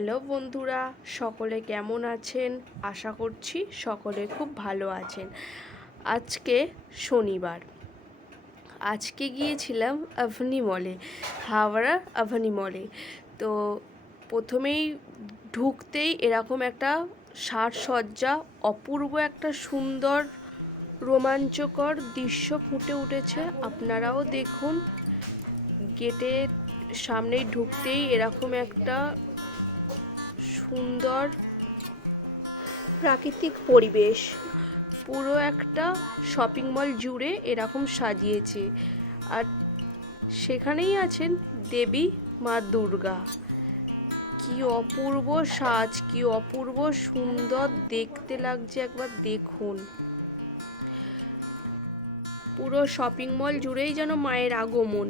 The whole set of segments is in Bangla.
হ্যালো বন্ধুরা, সকলে কেমন আছেন? আশা করছি সকলে খুব ভালো আছেন। আজকে শনিবার, আজকে গিয়েছিলাম আভনি মলে, হাওড়া আভনি মলে। তো প্রথমেই ঢুকতেই এরকম একটা সাজসজ্জা, অপূর্ব একটা সুন্দর রোমাঞ্চকর দৃশ্য ফুটে উঠেছে। আপনারাও দেখুন, গেটের সামনেই ঢুকতেই এরকম একটা সুন্দর প্রাকৃতিক পরিবেশ, পুরো একটা শপিং মল জুড়ে এরকম সাজিয়েছে। আর সেখানেই আছেন দেবী মা দুর্গা। কি অপূর্ব সাজ, কি অপূর্ব সুন্দর দেখতে লাগছে, একবার দেখুন। পুরো শপিং মল জুড়েই যেন মায়ের আগমন,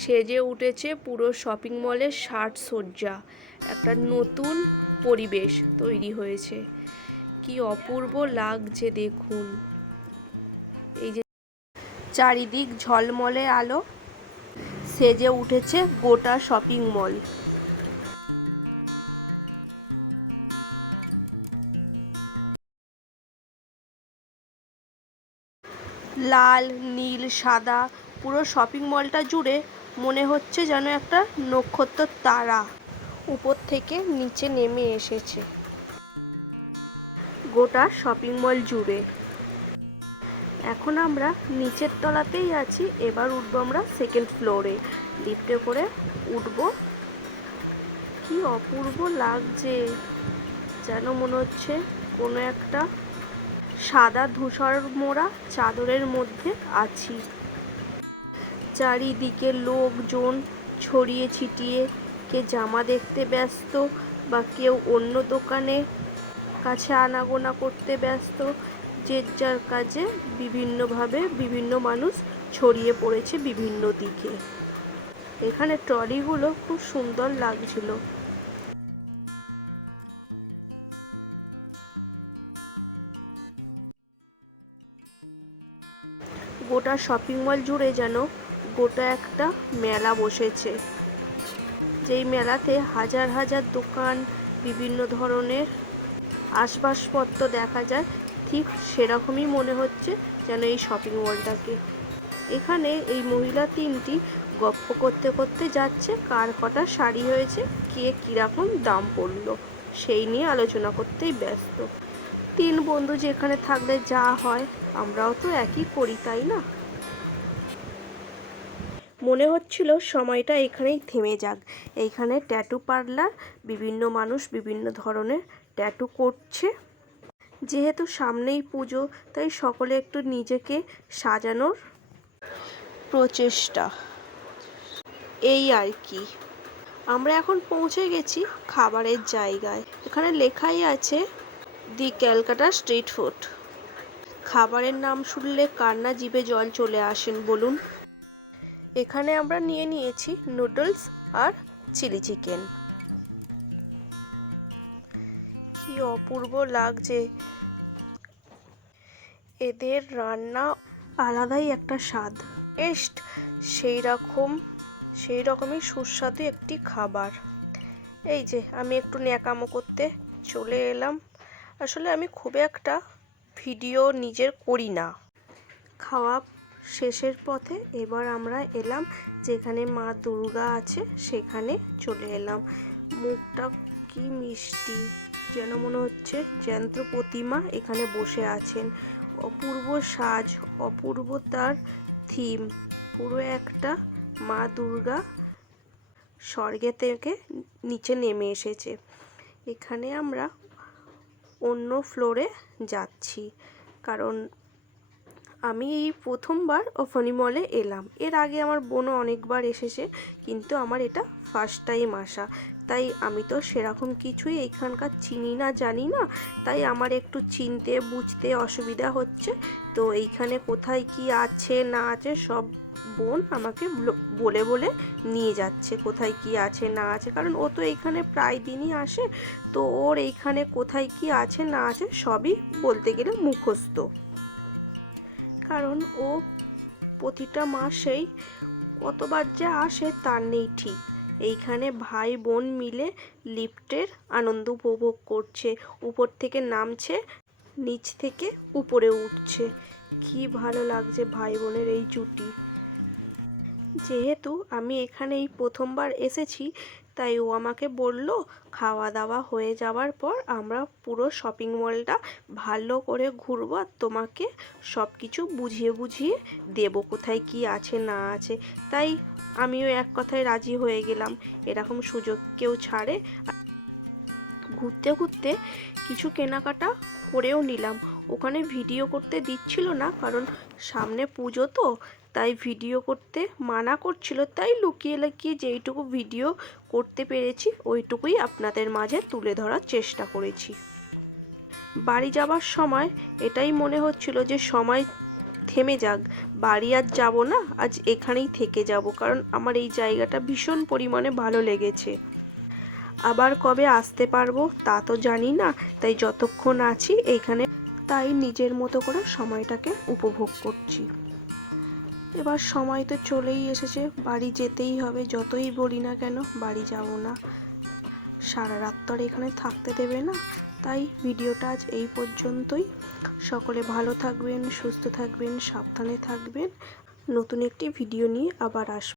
সেজে উঠেছে পুরো শপিং মলের সাজসজ্জা। একটা নতুন পরিবেশ তৈরি হয়েছে, কি অপূর্ব লাগছে দেখুন। এই যে চারিদিক ঝলমলে আলো, সেজে উঠেছে গোটা শপিং মল। লাল, নীল, সাদা পুরো শপিং মলটা জুড়ে মনে হচ্ছে যেন একটা নক্ষত্রের তারা উপর থেকে নিচে নেমে এসেছে গোটা শপিং মল জুড়ে। এখন আমরা নিচের তলাতেই আছি, এবার উঠবো আমরা সেকেন্ড ফ্লোরে। লিফটে করে উঠবো। কি অপূর্ব লাগছে, যেন মনে হচ্ছে কোনো একটা সাদা ধূসর মোড়া চাদরের মধ্যে আছি। চারিদিকে লোকজন ছড়িয়ে ছিটিয়ে, কে জামা দেখতে ব্যস্ত, বা কেউ অন্য দোকানে কাছে আনাগোনা করতে ব্যস্ত। যে যার কাজে বিভিন্নভাবে বিভিন্ন মানুষ ছড়িয়ে পড়েছে বিভিন্ন দিকে। এখানে ট্রলিগুলো খুব সুন্দর লাগছিল। গোটা শপিং মল জুড়ে যেন গোটা একটা মেলা বসেছে, যেই মেলাতে হাজার হাজার দোকান, বিভিন্ন ধরনের আসবাবপত্র দেখা যায়। ঠিক সেরকমই মনে হচ্ছে যেন এই শপিং মলটাকে। এখানে এই মহিলা তিনটি গপ্প করতে করতে যাচ্ছে, কার কটা শাড়ি হয়েছে, কে কীরকম দাম পড়লো সেই নিয়ে আলোচনা করতেই ব্যস্ত। তিন বন্ধু যেখানে থাকলে যা হয়, আমরাও তো একই করি, তাই না? মনে হচ্ছিল সময়টা এখানেই থেমে যাক। এইখানে ট্যাটু পার্লার, বিভিন্ন মানুষ বিভিন্ন ধরনের ট্যাটু করছে। যেহেতু সামনেই পুজো, তাই সকলে একটু নিজেকে সাজানোর প্রচেষ্টা, এই আর কি। আমরা এখন পৌঁছে গেছি খাবারের জায়গায়। এখানে লেখাই আছে দি ক্যালকাটা স্ট্রিট ফুড। খাবারের নাম শুনলে কার না জিভে জল চলে আসেন বলুন। এখানে আমরা নিয়ে নিয়েছি নুডলস আর চিলি চিকেন। কি অপূর্ব লাগছে, এদের রান্না আলাদাই একটা স্বাদ। টেস্ট সেই রকমই সুস্বাদু একটি খাবার। এই যে আমি একটু ন্যাকামো করতে চলে এলাম। আসলে আমি খুব একটা ভিডিও নিজের করি না। খাওয়া শেষের পথে এবার আমরা এলাম যেখানে মা দুর্গা আছে, সেখানে চলে এলাম। মুখটা কি মিষ্টি, যেন মনে হচ্ছে জ্যান্ত প্রতিমা এখানে বসে আছেন। অপূর্ব সাজ, অপূর্ব তার থিম, পুরো একটা মা দুর্গা স্বর্গে থেকে নিচে নেমে এসেছে। এখানে আমরা অন্য ফ্লোরে যাচ্ছি, কারণ আমি এই প্রথমবার আভনি মলে এলাম। এর আগে আমার বোনও অনেকবার এসেছে, কিন্তু আমার এটা ফার্স্ট টাইম আসা। তাই আমি তো সেরকম কিছুই এইখানকার চিনি না, জানি না। তাই আমার একটু চিনতে বুঝতে অসুবিধা হচ্ছে। তো এইখানে কোথায় কি আছে না আছে সব বোন আমাকে বলে বলে নিয়ে যাচ্ছে, কোথায় কি আছে না আছে। কারণ ও তো এইখানে প্রায় দিনই আসে, তো ওর এইখানে কোথায় কি আছে না আছে সবই বলতে গেলে মুখস্থ। কারণ ও প্রতিটা মাসেই কতবার যে আসে তার নেই ঠিক। এইখানে ভাই বোন মিলে লিফটের আনন্দ উপভোগ করছে। উপর থেকে নামছে, নিচ থেকে উপরে উঠছে। কি ভালো লাগছে ভাই বোনের এই জুটি। যেহেতু আমি এখানে এই প্রথমবার এসেছি, তাই ও আমাকে বলল খাওয়া দাওয়া হয়ে যাওয়ার পর আমরা পুরো শপিং মলটা ভালো করে ঘুরবো আর তোমাকে সব কিছু বুঝিয়ে বুঝিয়ে দেবো কোথায় কি আছে না আছে। তাই আমিও এক কথায় রাজি হয়ে গেলাম, এরকম সুযোগ কেউ ছাড়ে। ঘুরতে ঘুরতে কিছু কেনাকাটা করেও নিলাম। ওখানে ভিডিও করতে দিচ্ছিল না, কারণ সামনে পুজো তো, তাই ভিডিও করতে মানা করছিল। তাই লুকিয়ে লুকিয়ে যেইটুকু ভিডিও করতে পেরেছি ওইটুকুই আপনাদের মাঝে তুলে ধরার চেষ্টা করেছি। বাড়ি যাবার সময় এটাই মনে হচ্ছিল যে সময় থেমে যাক, বাড়ি আর যাব না, আজ এখানেই থেকে যাব, কারণ আমার এই জায়গাটা ভীষণ পরিমাণে ভালো লেগেছে। আবার কবে আসতে পারবো তা তো জানি না, তাই যতক্ষণ আছি এইখানে তাই নিজের মতো করে সময়টাকে উপভোগ করছি। এবার সময় তো চলেই এসেছে, বাড়ি যেতেই হবে। যতই বলি না কেন বাড়ি যাব না, সারা রাত তো আর এখানে থাকতে দেবে না। তাই ভিডিওটা আজ এই পর্যন্তই। সকলে ভালো থাকবেন, সুস্থ থাকবেন, সাবধানে থাকবেন। নতুন একটি ভিডিও নিয়ে আবার আসবো।